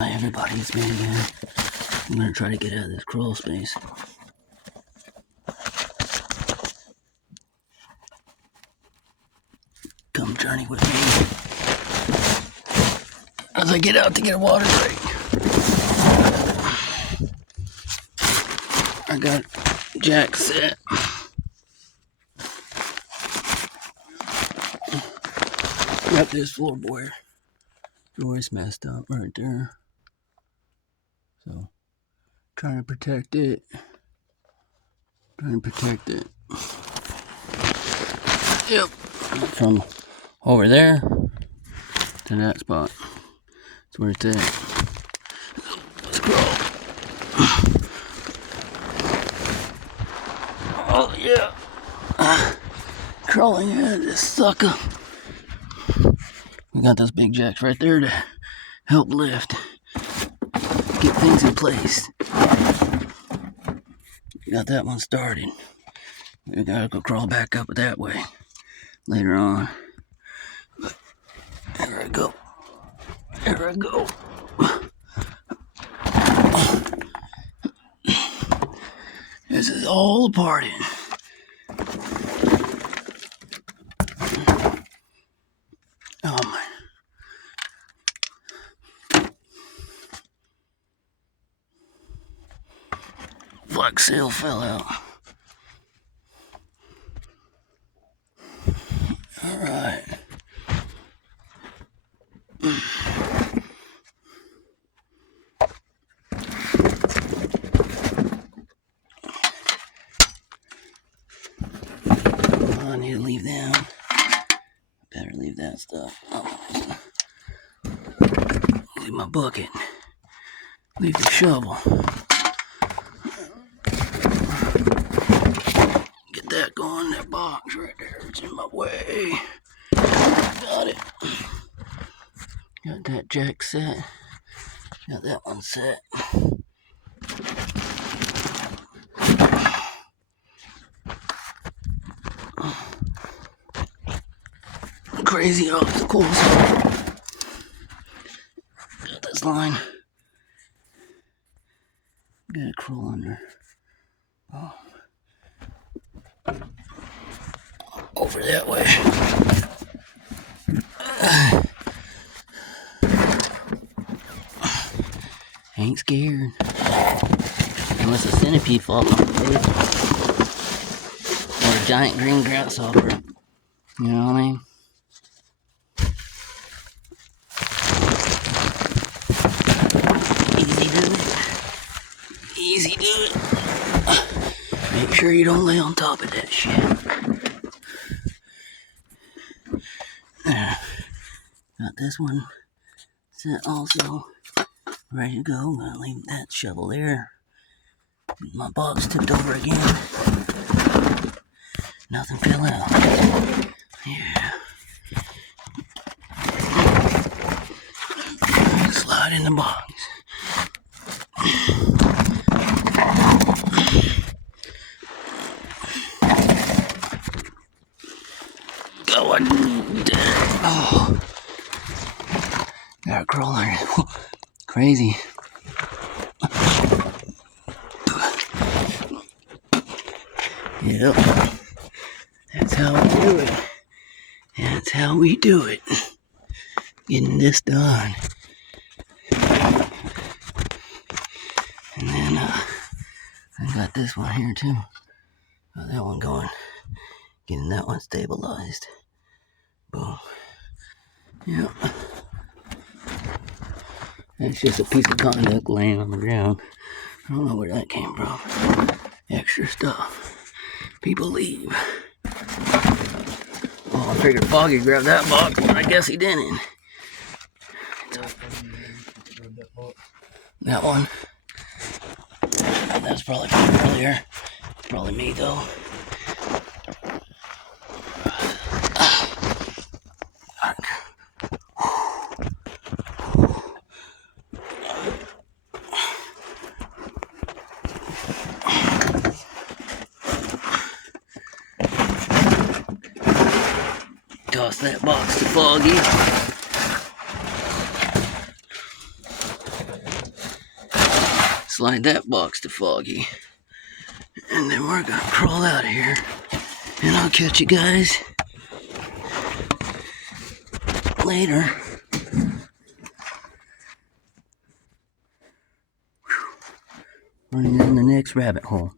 Hi everybody, it's me again. I'm gonna try to get out of this crawl space. Come journey with me as I get out to get a water break. I got jack set. Got this floorboard joist messed up right there. So trying to protect it. Yep. From over there to that spot. That's where it's at. Let's crawl. Oh yeah. Crawling out of this sucker. We got those big jacks right there to help lift. Get things in place. Got that one started. We gotta go crawl back up that way later on. But there I go. This is all a party. Oh my. Flex seal fell out. Alright. I need to leave them. Better leave that stuff. Leave my bucket. Leave the shovel. Get that going. That box right there. It's in my way. Got it. Got that jack set. Got that one set. Crazy obstacles. Got this line. Gotta crawl under. Oh. Over that way. Ain't scared. Unless a centipede falls on my face. Or a giant green grasshopper. You know what I mean? Easy do it. Make sure you don't lay on top of that shit. Got this one set also. Ready to go. I'm gonna leave that shovel there. My box tipped over again. Nothing fell out. Yeah. Slide in the box. Going down. Oh. Gotta crawl under it. Crazy. Yep. That's how we do it. That's how we do it. Getting this done. And then I got this one here too. Got that one going. Getting that one stabilized. Boom. Yep. That's just a piece of conduct laying on the ground. I don't know where that came from. Extra stuff. People leave. Oh, I figured Foggy grabbed that box, but I guess he didn't. That one. That's probably from earlier. Probably me though. Toss that box to Foggy. slide that box to Foggy. And then we're gonna crawl out of here. And I'll catch you guys later. Running in the next rabbit hole.